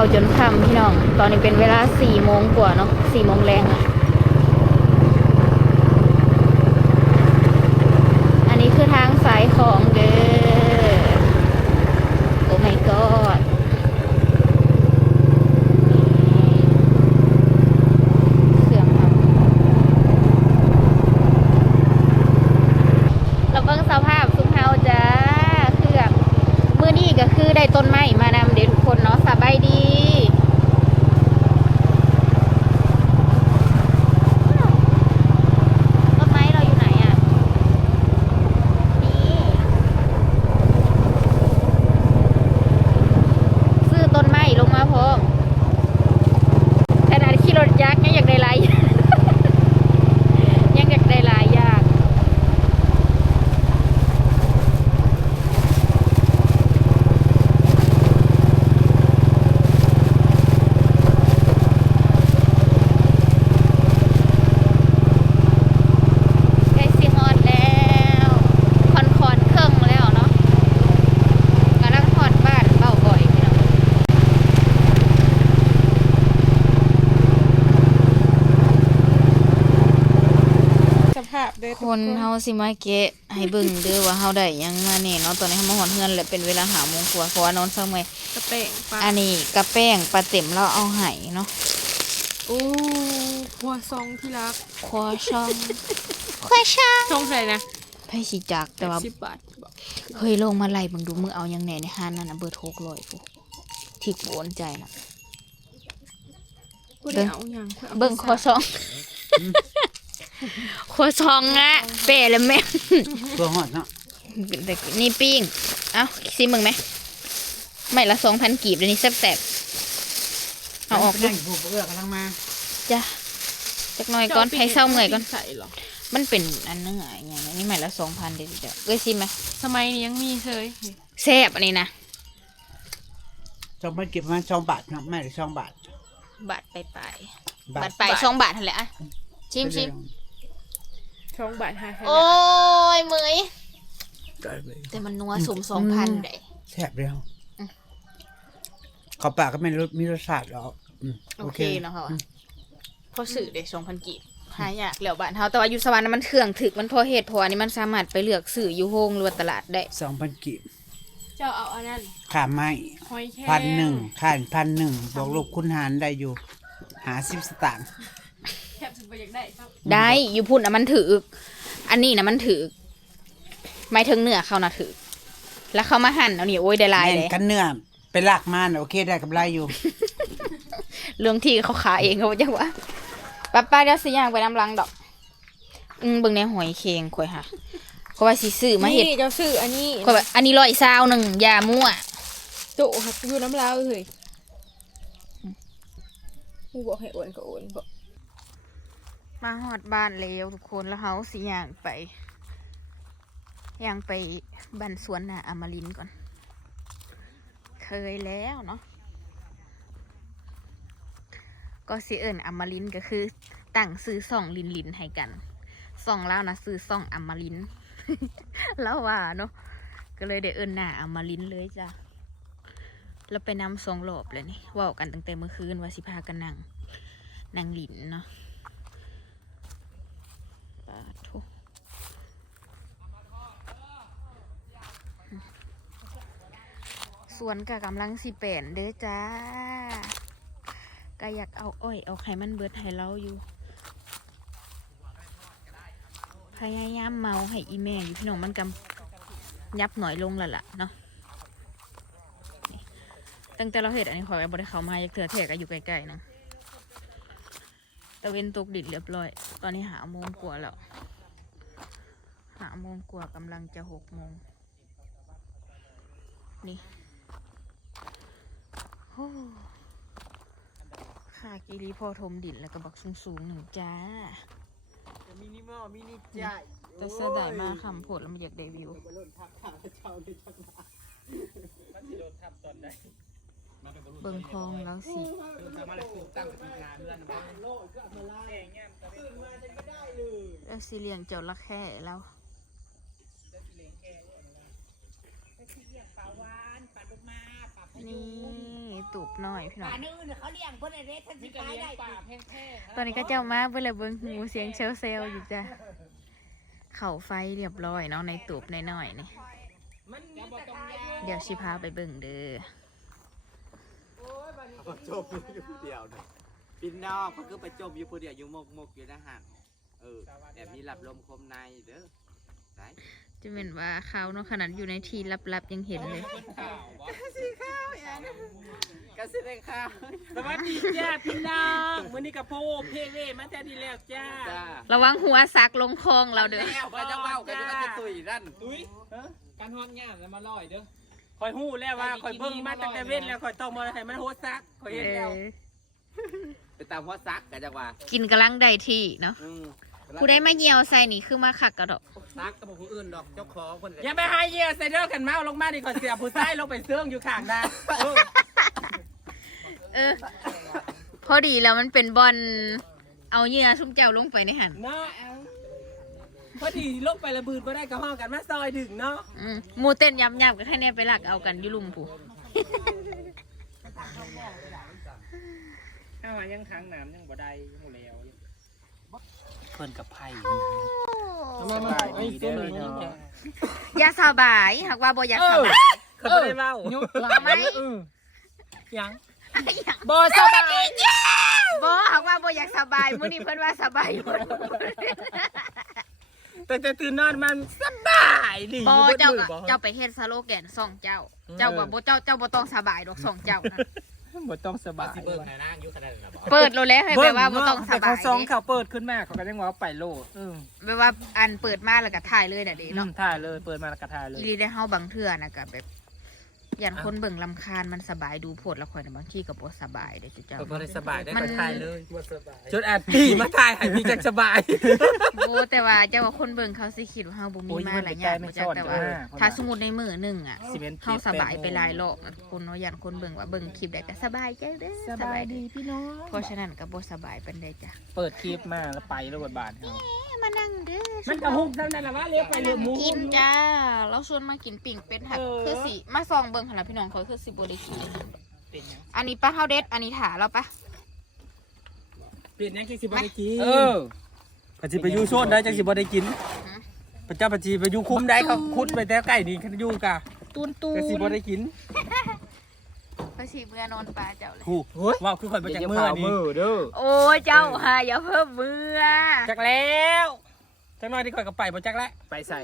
เช้าจนค่ำพี่น้อง ตอนนี้เป็นเวลาสี่โมงกว่าเนาะสี่โมงแรงอะอันนี้คือทางสายของเด้อ โอ้ my god เครื่องครับเราเบิ่งสภาพซุ้มเฮาจ้าเครื่องมื้อนี้ก็คือได้ต้นไม้มานำเด็ทุกคนเนาะสบายดี ต้นไม้เราอยู่ไหนอะ นี่ ซื้อต้นไม้ลงมาพร้อมขนาดขี่รถยักษ์ยังอยากได้หลาย ยังอยากได้หลายอย่าง ใกล้สิฮอดแล้วคอนคอนๆเครื่องแล้วเนาะกำลังฮอดบ้านเบ้าบ่อยพี่น้อง ส ภาพเด้อคนเฮาสิมาเกะให้เบิ่งเด้อว่าเฮาได้หยังมาแน่เนาะตอนนี้เฮามาฮอดเฮือนแล้วเป็นเวลาหาโมงกว่าเพราะว่านอนเช้าเมื่อยกระเป้งปลาอันนี้กระแป้งปลาเต็มเราเอาให้เนาะโอ้หัวซองที่รักควาช่องควาช่องช่องเท่าไหร่นะไผสิจักแต่ว่าสิบบาทบอกเฮ้ยลงมาไล่เบิ่งดูมึงเอาหยังแหน่ในห้านนั่นน่ะเบิด600พุที่กูโอนใจน่ะกูได้เอาอย่างกูอาเบิ่งคอซอง คอซองอะเปะแล้วแม่ตัวหอดเนาะแต่นี่ปิ้ง เอ้าซิมึงไหม ไม่ละสองพันกีบเลยวนี้แซ่บๆเอาออกไปดูนั่งอยู่ผู้เอื้อกำลังมาจ้ะจักหน่อยก่อนให้เศร้าเมื่อยก่อน ใส่หรอ มันเป็นอันนึงอะอย่างนี้นี่ใหม่ละสองพันเดี๋ยวเดี๋ยวเอ้ยซิมไหมสมัยนี้ยังมีเลยแซ่บอันนี้นะจองมันเก็บมาช่องบาทเนาะไม่ได้ช่องบาท บาทไปไปบาทไปสองบาททันแหละอะชิมชิม ช่องบาทห้าแค่โอ้ยเมยได้เลยแต่มันนัวสุ่มสองพันได้แซ่บเดียวอืมขอบปากก็ไม่รู้มีรสชาติหรอกอืมโอเคเนาะค่ะพอสื่อได้สองพันกีบหายากเหลียวบาทเฮาแต่ว่าอยู่สวรรค์น่ะมันเครื่องถึกมันพอเหตุเพราะอันนี้มันสามารถไปเลือกสื่ออยู่โฮงหรือว่าตลาดได้ สองพันกีบเจ้าเอาอันนั้นขาไม้หอยแครงพันหนึ่งค่าพันหนึ่งบวกลบคุณหารได้อยู่ หาสิบสตางค์แค บสุดไปอยากได้ครับได้อยู่พุ่นอะมันถืออันนี้นะมันถือไม่ถึงเนื้อเขานะถือแล้วเขามาหั่นเอานี่โอ้ยได้หลายแม่เลยนกันเนื้อไปลากมันโอเคได้กับไรอยู่ เรื่องที่เขาขายเองเขาบอกว่าป้าป้าเดี๋ยวสิย่างไปน้ำลังดอก อืมเบิ่งในหอยเค็งข่อยค่ะเขาว่าสิซื้อมาเห็ดนี่เจ้าซื้ออันนี้ข่อยว่าอันนี้ร้อยซาวหนึ่งอยามั่วโจหักอยู่น้ำลาวเลยกูบอกให้โอนก็โอนบอก มาหอดบ้านแล้วทุกคนแล้วเขาสิย่างไปย่างไปบันสวนน่ะอมรินก่อน เคยแล้วเนาะก็สิเอิญอมรินก็คือตั้งซื้อส่องลินลินให้กันส่องแล้วนะซื้อส่องอมรินแล้วว่าเนาะก็เลยได้เอิญหน้าอมรินเลยจ้ะแล้วไปนำสองรอบเลยนี่ว่ากันตั้งแต่เมื่อคืนว่าสิพากันนั่งนั่งลินเนาะปาโถ สวนกับกำลังสิแปนเด้อจ้าก็อยากเอาอ้อย เอาไขมันเบิดให้เราอยู่ พยายามเมาให้อีแม่อยู่พี่น้องมันกำยับหน่อยลงแล้วล่ะเนาะตั้งแต่เราเห็ดอันนี้ขอยไว้บริเขามาอยากเถื่อแทกก็อยู่ใกล้ๆนะตะเวนตกดิดเรียบร้อย ตอนนี้หาโมงกว่าแล้วหาโมงกว่ากำลังจะหกโมงนี่ ค่ากิริพอทมดินแล้วก็บักสูงๆหนึ่งจ้ามินิมอลมินิใจแต่เสียดายมากคำพูดแล้วมันอยากเดบิวต์เบิ่งคลองแล้วสิแล้วสิเลี้ยงเจ้าละแค่แล้ว นี่ตูบน้อยพี่น้องป่านื่นเขาเลี้ยงเพิ่นเด้ท่านสิขายได้ตอนนี้ก็เจ้ามาเบิ่งเลยเบิ่งหูเสียงเชลเซลอยู่จ้ะเข่าไฟเรียบร้อยเนาะในตูบน้อยๆนี่เดี๋ยวชิพาไปเบิ่งเด้อจมอยู่ผู้เดียวเนี่ยปินนอกเขาคือไปจมอยู่ผู้เดียวอยู่มกมกอยู่นะฮะเออแต่มีหลับลมคมในเด้อไหนจะเป็นว่าเขาเนาะขนาดอยู่ในที่ลับๆยังเห็นเลย ก็สิได้ข้าวสวัสดีจ้าพี่น้องมื้อนี้กับโพเพเวมาแต่ดีแล้วจ้าจ้าระวังหัวซักลงคลองเราเด้อแล้วก็จะเว้าก็จะว่าจะตุยนั่นตุ้ยการฮอนงานแล้วมาลอยเด้อคอยหู้แล้วว่าคอยเบิ่งมาตั้งแต่เว้นแล้วคอยต้องมาให้มันโฮซักคอยเห็นเอแล้วอไปตามหัวซักก็จะว่ากินกำลังได้ที่เนาะอืมผู้ได้มาเหี่ยวใส่นี่คือมาขักกระดอกซักกับผู้อื่นดอกเจ้าของคนอย่าไปหาเหยื่อใส่เด้อกันเมาลงมาดิคอยเสียผู้ชายลงไปเสื่องอยู่ข้างนะ เออเออ พอดีแล้วมันเป็นบอลเอาเหยื่อชุ่มแก้วลงไปในหันเนาะพอดีลงไประบืนบ่ได้ก็ห้องกันมาซอยดึงเนาะอืมหมูเต้นยำยำๆก็แค่เนี้ไปหลักเอากันอยุลุมผู้ถ้าว่ายังค้างน้ำยังบ่ได้ยังบ่แล้วเพิ่นกับไผ่มามาไอ้ตัวนึงอย่าสบายหากว่าบ่อยากสบายเขาบ่ได้เว้าทำไม ยังอยาก บ่สบายบ่หากว่าบ่อยากสบายมื้อนี้เพิ่นว่าสบายอยู่แต่แต่ตื่นนอนมันสบายดีบ่อยู่เจ้ามืก็อเจ้าไปเฮ็ดสโลแกนส่องเจ้าอืมเจ้าว่าบ่เจ้าเจ้าบ่ต้องสบายดอกส่องเจ้านะบ่ต้องสบายสิเบิ่งให้นางอยู่ขนาดนั้นบ่เปิดโลแล้วให้ไปว่าบ่ต้องสแต่บาเขายซองเด้เขาเปิดขึ้นมาเขาก็ยังว่าไปโลดอืมแปลว่าอันเปิดมาแล้วก็ถ่ายเลยน่ะเด้เนาะเนาะถ่ายเลยเปิดมาแล้วก็ถ่ายเลยอีหลีได้เฮาบางเทื่อนะก็แบบ ยันคนเบิ่งลำคาญมันสบายดูโพดละครน่ะบางทีก็บ่สบายเด้จุเจ้า ก็ได้สบายได้มัก็นถ่ายเลยจนแอดตีมาถ่ายให้พี่จักสบายโบแต่ว่าเจ้าว่าคนเบิ่งเขาสิคิดว่าเฮาบ่มีโอ้ยมามันหลายเป็นอย่างใจไม่บ่จักซ่อนแต่ว่าจ้าถ้าสมมุติในมื้อหนึงอะซีเมนต์เฮาสบายไปหลายรอบอะคนเนาะยันคนเบิ่งว่าเบิ่งคลิปได้ก็สบายใจเด้อสบายดีพี่น้อง เพราะฉะนั้นก็บ่สบายปานใดจ้ะเปิดคลิปมาแล้วไปแล้วบทบาทเขามานั่งเด้อมันกระหุบเท่านั้นแหละว่าเรียกไปเรียกหมู กินจ้า เราชวนมากินปิ่งเป็ดหักเออ คือสิมาซองเบิ่งหั่นล่ะพี่น้องเขาคือสิบ่ได้กินเป็นยังอันนี้ปะเฮาเด็ด อันนี้ถาเราปะเปลี่ยนยังจังสิบ่ได้กินเออปฏิไปอยูโซนได้จังสิบ่ได้กินพระเจ้าปฏิไปอยูคุ้มได้เขาคุดไปแต่ไก่นี่เขาอยู่กะตูนตูนจังสิบ่ได้กินเขาสิเมื่อนอนปลาเจ้าเลย ถูกว้าวคือข่อยไปจากมือนี่เด้อโอ้ยเจ้าหาอย่าเพิ่มเบื่อจักแล้วจักหน้อยที่ข่อยก็ไปบ่จักแล้วไปใส่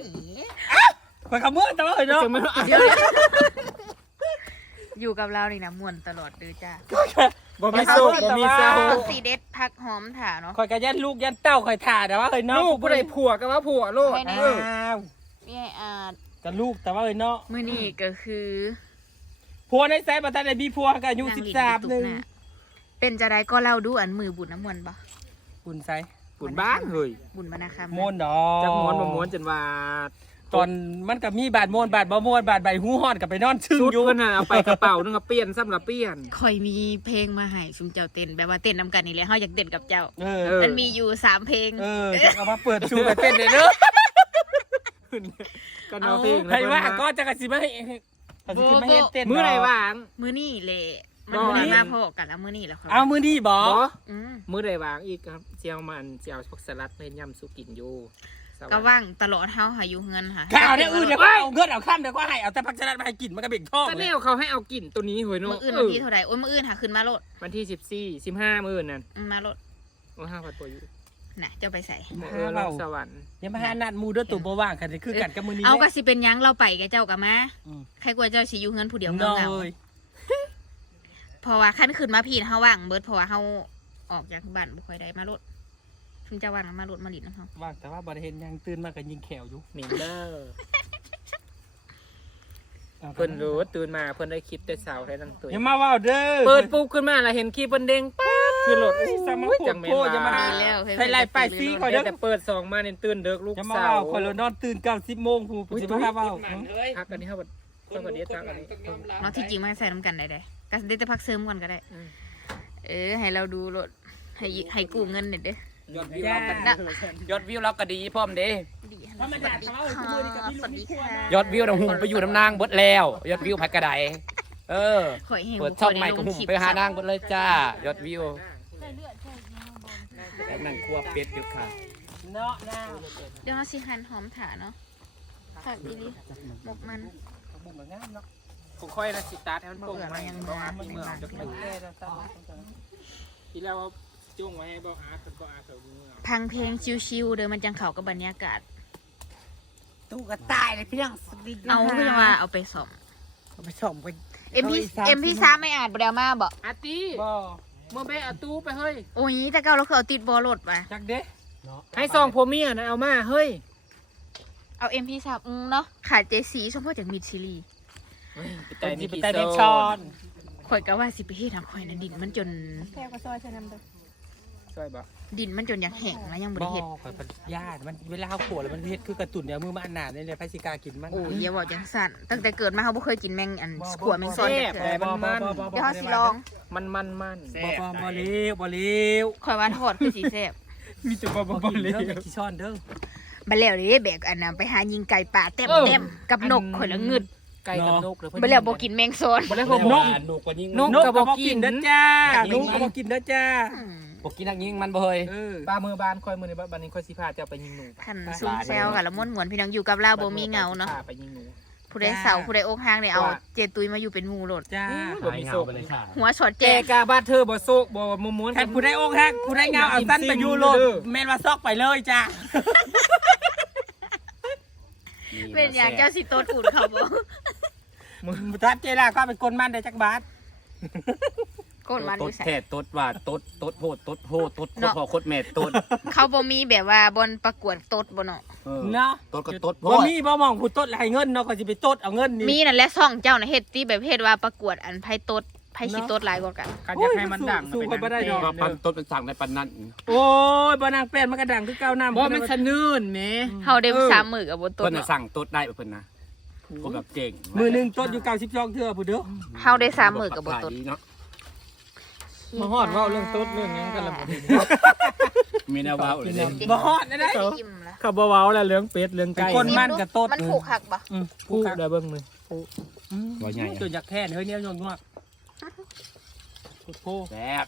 ข่อยขมือแต่ว่าเฮ้ยเนาะ เดี๋ยว อยู่กับเรานี่นะม่วนตลอดเด้อจ้าบ่มีสุขบ่มีเศร้าเขาสีเด็ดพักหอมถาเนาะข่อยก็ยันลูกยันเต้าข่อยถ่าแต่ว่าเฮ้ยเนาะลูกผู้ใดผัวก็ว่าผัวโลดไม่แน่อ้าวนี่ให้อาจกับลูกแต่ว่าเฮ้ยเนาะมื้อนี้ก็คือผัวในแสนบ่ทันได้มีผัวก็อายุนางสิบลิ้สามตุกหนึ่งะเป็นจะได้ก็เล่าดูอันมือบุญน้ำมนต์ปะบุญไซบุญบ้านเฮ้ยบุญมานะคะโมนดอกจักม้วนบ่ม้วนจนว่า ตอนมันก็มีบาดโมนบาดบ่โมนบาดใบหูฮ้อนกับไปนอนชึ่งชุดอยู่เพิ่นน่ะเอาไปกระเป๋านึงก็เปลี่ยนซ้ำละเปลี่ยน คอยมีเพลงมาให้ชุมเจ้าเต้นแบบว่าเต้นนำกันนี่แหละเฮาอยากเต้นกับเจ้า เออเออมันมีอยู่สามเพลง เออจะเอามาเปิดชูไปเต้นเลยเนอะก็นเอาเพลงใครว่าก็จะกระสิมาให้กระสิมาให้เต้นมื้อไหนว่าง มื้อนี่แหละมันบ่มื้ออันนี้นี้มาพอกันแล้วมื้อนี่แล้วครับเอามือนี่บอบ่อืมมื้อใดว่างอีกครับเจียวมันเจียวพวกสลัดเฮ็ดยำสุกินอยู่ สวัสดีก็ว่างตลอดเฮาหาอยู่เงินค่ะข้าวเนี่ยอื่นเดี๋ยวก็เอาเงินเอาข้ามเดี๋ยวก็ให้เอาแต่พักชนะมาให้กินมันก็เบ่งท้องก็เลแนยวเขาให้เอากลิ่นตัวนี้เฮ้ยมื้เนาะออื่นเอวันอที่เท่าไหร่โอ้ยมื้ออื่นหาขึ้นมาโลดวันที่14 15มื้อนั่นอืมมาโลดโอ้ห้าพันตัวอยู่น่ะเจ้าไปใส่ เออลงสวรรค์อย่ามาหานัดมูเด้อตัวบ่ว่างกันคือกันกับมือนี้เอาก็สิเป็นหยังเราไปกับเจ้ากับมาอืมใครกลัวเจ้าสิอยู่เงินผู้เดียวน้องเงาเอ้ยๆเพราะว่าคันขึ้นมาพี่เฮาว่างเบิดเพราะว่าเฮาออกจากบ้านบ่ค่อยได้มาโลด ชุมเจ้าว่างมาโลดมาลิดนํเฮาว่างแต่ว่าบ่ได้เห็นยังตื่นมาก็ยิงแขวอยู่มินเดอร์เพิ่นรู้ตื่นมาเพิ่นได้คลิปแต่เช้าให้ทั้งตัวอย่ามาว่าวเด้อเปิดปุ๊บขึ้นมาแล้วเห็นคลิปเพิ่นเด้งป๊าดคือโหลดอุ้ยสามาอุ้ยโคจัตงรแม่นโคตรอย่ามาว่าดีแล้วเฮ้ยใส่ลายป้ายสีก่อนเดี๋ยวแต่เปิดซองมาเนี่ยตื่นเด็กลูกอย่ามาสาวว่าวคนเรานอนตื่นเก้าสิบโมงผู้อุ้ยสิมาหาว่าวพักอันนี้เฮาบ่ต้องกดเดียวทักอันนี้เนาะที่จริงมันใส่น้ำกันได้ได้ก็ได้แต่พักเสริมก่อนก็ได้อืมเออให้เราดูรถให้ยิให้กู้เงินหน่อยเด้อ ยอดวิวเราก็ยอดวิวเราก็ดีพร้อมเด้ดีธรรมดาเขาเอาค่ะคือมือนี่กับพี่สลูวักสดีนี่ค่ะยอดวิวน่ะหุ่มไปอยู่น้ำนางเบิดแล้ว ยอดวิวพักกระไดเออข่อยเห็นเปิดช่องข่ยใหม่ด้ก็ลหุ่มคลิปไปหาครับนางหมดเลยจ้ายอดวิวแอบนั่งครัวเป็ดอยู่ค่ะเนาะนะเดี๋ยวเราสิหั่นหอมถาเนาะผักอีหลิหมกมันบุ้งกับงามเนาะผมค่อยนะสิตาร์ทให้มันโป่งเบื่อไปมันยังบ่อาร์ตมาเมืองจะมันเมืองแก่แล้วตั้งที่แล้ว จ้วงไว้ให้บ่อาร์ตบ่อาร์ตกับเมืองพังเพลงชิวๆเด้อมันจังเข้ากับบรรยากาศ ตู้กระต่ายเลยพี่น้องสวิตเอาเพื่อว่าเอาไปส่งเอาไปส่งไปเอ็มพีเอ็มพีซาไม่อาจบ่ได้เอามาบ่อาร์ตี้บ่เมื่อเบะเอาตู้ไปเฮ้ยโอ้ยแต่เก่าเราคือเอาติดบอรถไปจักเด้ให้ซองผัวเมียนะเอามาเฮ้ยเอาเอ็มพีซาอืมเนาะขาดเจสีชมพ่อจากมิดซิลีแต่แต่มีนี่กี่แต่โซเด็กช้อนข่อยก็ว่าสิไปเฮ็ดทางข่อยนะดินมันจนช่ วยบ่ดินมันจนอยากแห้งแล้วยังบ่บ่ได้เฮ็ดข่อยเป็นญาติมันเวลาเขาขวดแล้วมันเฮ็ดคือกระตุ่นเดี๋ยวมือมาอันหนาเนี่ยไผสิกล้ากินมันโอ้ยอย่าบอกจังสั่นตั้งแต่เกิดมาเขาบ่เคยกินแมงอันขวแมงซอนแซ่จับกแต่เทื่อมันมันเดี๋ยวเฮาสิลองมันมันมันบ่บ่บ่เลี้ยวบ่เลี้ยวข่อยว่าทอดคือสิแซ่บมีแต่บ่บ่บ่เลเลี้ยยวกี่ช้อนเด้อบัดแล้วเด้แบกอันน่ะไปหายิงไก่ป่าเต็มเออเต็มกับนกข่อยละงึดไก่กับนกเลยบัดแล้วบ่กินแมงซอนบ่ได้ผมนกนกกว่ายิงนกนกก็ก็บ่บ่กิกินนเด้อจ้าจ้านกก็บ่กินเด้อจ้า อืม บอกกินนักยิงมันบ่เฮย เออปลามือบานคอยมือในบ้านนี้คอยสิพาจะไปยิงหนูคันซุ่มแซวกันละม่วนหมวนพี่น้องอยู่กับเราบ่มีเหงาเนาะพไปยิงหนู ผู้ใดเศร้าผู้ใดอกหักเนี่ยเอาเจตุยมาอยู่เป็นหมู่โลดจ้าบ่มีโซกหัวช็อตแจแจกกาบ้านเธอบ่โซกบ่ม้ม้วนคันผู้ใดอกหักผู้ใดเงาเอาสั้นไปอยู่โลดแม่นว่าซอกไปเลยจ้าเป็นอย่างเจ้าสิโตดอูดเขาบ่มึงทัดเจล่าก็เป็นคนมันได้จักบาท โกนมันตอดยู่ใส่ แท้ตดว่าตดตดโพดตดโพดตดโคตรเนาะ พ่อโคตรแม่ตดเขาบ่มีแบบว่าบนประกวดตดบ่เนาะเออเนาะตดก็ตดโพบ่ดมีบ่มองผู้ตดให้เงินเนาะก็สิไปตดเอาเงินนี่มีนั่นแหละซ่องเจ้าน่ะเฮ็ดที่แบบเฮ็ดว่าประกวดอันไผตดไผสิตดหลายกว่ากันการอยากให้มันดังสู้คนบ่ได้ดอกว่าปันตดเป็นสั่งในปันนั้นโอ้ยบ่นางแป้นมันก็ดังคือเก่าน้ำบ่มันสะนื่นแหมเฮาได้สามมื้อกับบ่ตดเพิ่นน่ะเนาะสั่งตดได้เพิ่นนะพวกแบบเก่งมือหนึงตดอยู่92เทื่อผู้เด้อเฮาได้สามมื้อกับบ่ตด เนาะ มาฮอดเว้าเรื่องต๊ดเรื่องหยังกันละบ่มีแนวว้าวเลยเด้บ่ฮอดนะได้ อิ่มละเขาบ่เว้าแล้วเรื่องเป็ดเรื่องเป็นไก่คนมันกับตด มันผูกหักบ่อืมพูดได้เบิ่งมือบ่ใหญ่ตัวอยากแค่เฮ้ยเนี่ยยนต์งวกโคตรโพ แซ่บ